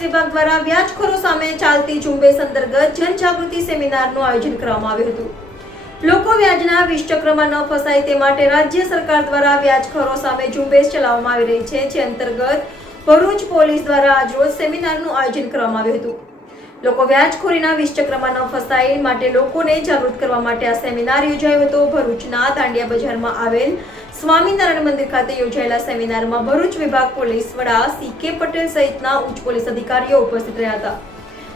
Police વિભાગ દ્વારા વ્યાજખોરો સામે ચાલતી ઝુંબેશ અંતર્ગત જનજાગૃતિ સેમિનારનું આયોજન કરવામાં આવ્યું હતું. લોકો વ્યાજના વિષચક્રમાં ન ફસાય તે માટે રાજ્ય સરકાર દ્વારા વ્યાજખોરો સામે ઝુંબેશ ચલાવવામાં આવી રહી છે, જે અંતર્ગત ભરૂચ પોલીસ દ્વારા આજરોજ સેમિનારનું આયોજન કરવામાં આવ્યું હતું. લોકો વ્યાજખોરીના વિષચક્રમાં ન ફસાય માટે લોકોને જાગૃત કરવા માટે આ સેમિનાર યોજાયો હતો. ભરૂચના દાંડિયા બજારમાં આવેલ સ્વામિનારાયણ મંદિર ખાતે યોજાયેલા સેમિનારમાં ભરૂચ વિભાગ પોલીસ વડા CK પટેલ સહિતના ઉચ્ચ પોલીસ અધિકારીઓ ઉપસ્થિત રહ્યા હતા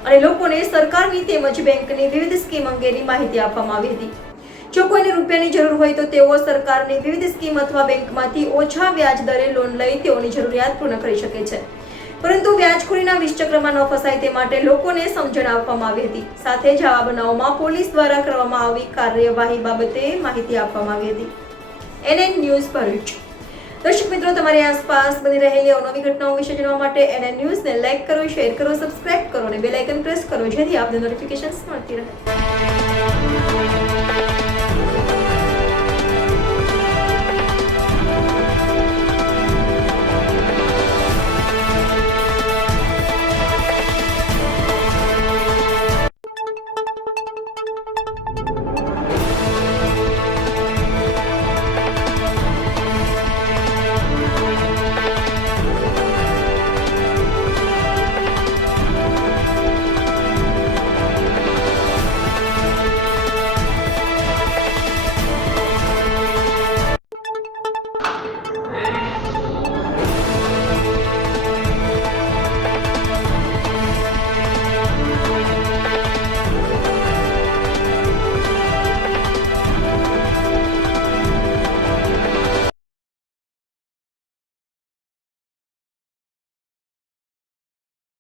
અને લોકોને સરકારની તેમજ બેંકની વિવિધ સ્કીમ અંગેની માહિતી આપવામાં આવી હતી. જો કોઈને રૂપિયાની જરૂર હોય તો તેઓ સરકારની વિવિધ સ્કીમ અથવા બેંકમાંથી ઓછા વ્યાજ દરે લોન લઈ તેઓની જરૂરિયાત પૂર્ણ કરી શકે છે, પરંતુ વ્યાજખોરીના વિષચક્રમાં ન ફસાય તે માટે લોકોને સમજણ આપવામાં આવી હતી. સાથે જ આવા બનાવોમાં પોલીસ દ્વારા કરવામાં આવી કાર્યવાહી બાબતે માહિતી આપવામાં આવી હતી. NN news Bharuch. દર્શક મિત્રો, તમારી આસપાસ બની રહેલી અવનવી ઘટનાઓ વિશે જાણવા માટે NN ન્યૂઝને લાઈક કરો, શેર કરો, સબસ્ક્રાઇબ કરો અને બેલ આઇકન પ્રેસ કરો, જેથી આપને નોટિફિકેશન્સ મળતી રહે.